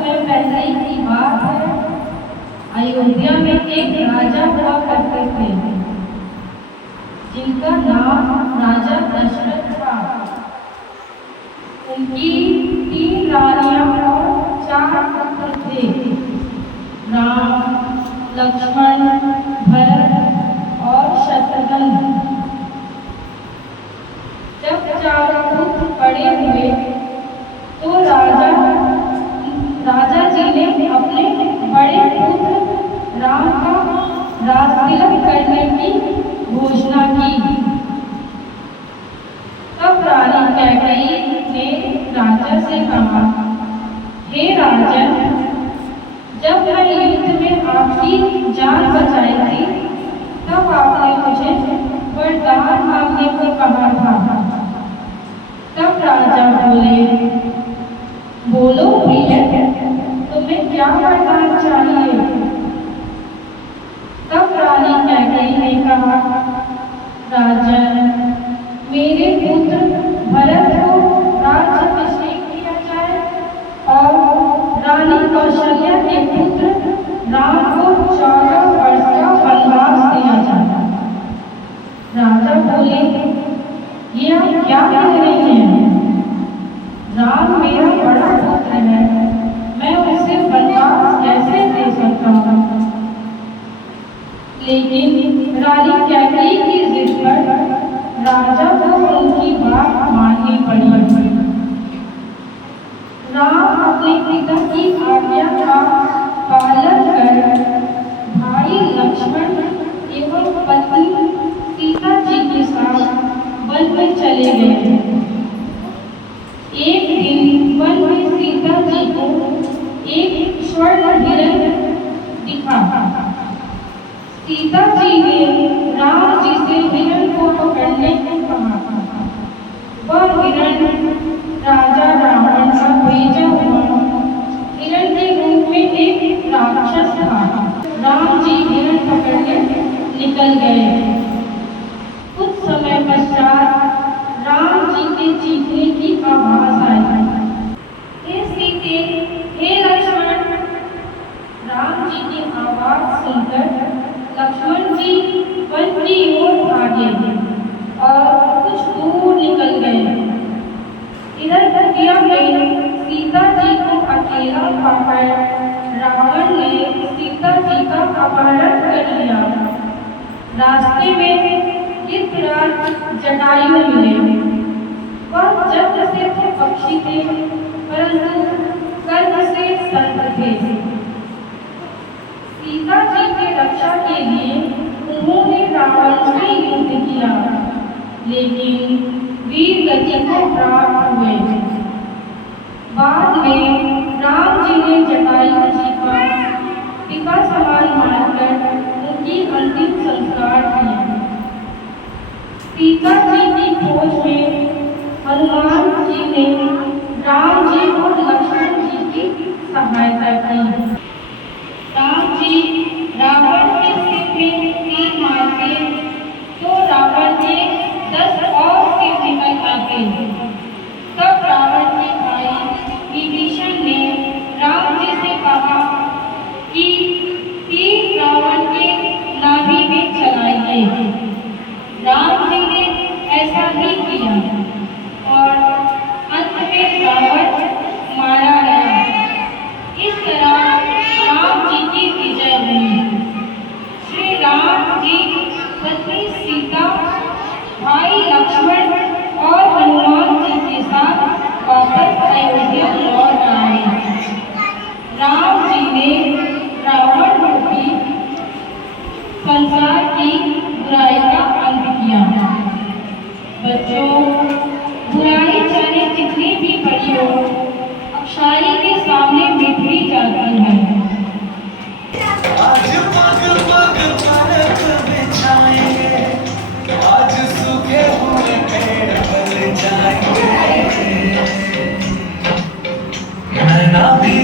समय पहले की बात है। अयोध्या में एक राजा हुआ करते थे जिनका नाम राजा दशरथ था। उनकी 3 रानियां और 4 पुत्र थे, राम, लक्ष्मण, भरत और शत्रुघ्न। जब 4 पुत्र बड़े हुए तो राजा जी ने अपने बड़े पुत्र राम का राजतिलक करने की घोषणा की। तब रानी कैकेयी ने राजा से कहा, हे राजन, जब मैं युद्ध में आपकी जान बचाई थी तब आपने मुझे वरदान मांगने को कहा था। तब राजा बोले, बोलो प्रिय, तुम्हें क्या वरदान चाहिए? तब रानी कैकेयी ने कहा, राजन, मेरे पुत्र भरत को राज्याभिषेक किया जाए और रानी कौशल्या के पुत्र राम को 14 वर्ष का वनवास दिया जाए। राजा बोले, ये आप क्या कह रहे हैं? राम मेरा बड़ा पुत्र है, मैं उसे वनवास कैसे दे सकता हूँ? लेकिन रानी कैकेयी की जिद पर राजा को उनकी बात माननी पड़ी। राम अपने पिता की आज्ञा का पालन कर भाई लक्ष्मण एवं पत्नी सीता जी के साथ वन में चले गए। एक दिन वन में सीता जी को एक स्वर्ण हिरण दिखा। सीता जी ने राम जी से हिरण को पकड़ने को कहा। वह हिरण राजा रावण का भेजा हुआ हिरण के रूप में एक राक्षस था। राम जी हिरण पकड़ने निकल गए। कुछ समय पश्चात राम जी के चीखने की आवाज आई, हे सीते, हे लक्ष्मण। राम जी की आवाज सुनकर लक्ष्मण जी वन की ओर भागे और कुछ दूर निकल गए। इधर कुटिया में सीता जी को अकेला पाकर रावण ने सीता जी का अपहरण कर लिया। रास्ते में गिद्धराज जटायु मिले। वह जन्म से तो पक्षी थे, परंतु कर्म से सर्प थे। सीता जी की रक्षा के लिए उन्होंने रावण से युद्ध किया, लेकिन वीर गति को प्राप्त हुए। बाद में राम जी ने जटायु जी का पिता समान मानकर उनकी अंतिम संस्कार किया। सीता जी की खोज में हनुमान जी ने राम जी और लक्ष्मण जी की सहायता की। राम जी रावण के सिर में तीर मारते तो रावण के 10 और सिर निकल आते। तब रावण के भाई विभीषण ने राम जी से कहा कि तीर रावण के नाभि में चलाइए। राम जी ने ऐसा ही किया और अंत में रावण मारा गया। इस तरह राम जी की विजय हुई। श्री राम जी पत्नी सीता, भाई लक्ष्मण और हनुमान जी के साथ वापस अयोध्या लौट आए। राम जी ने रावण रूपी संसार की बुराई का अंत किया। बच्चों, बुराई चाहे जितनी भी बड़ी हो, अच्छाई के सामने मिट ही जाती है। आज पग पग फर्क बिछाएंगे, आज सूखे हुए पेड़ बन जाएंगे। मैं ना भी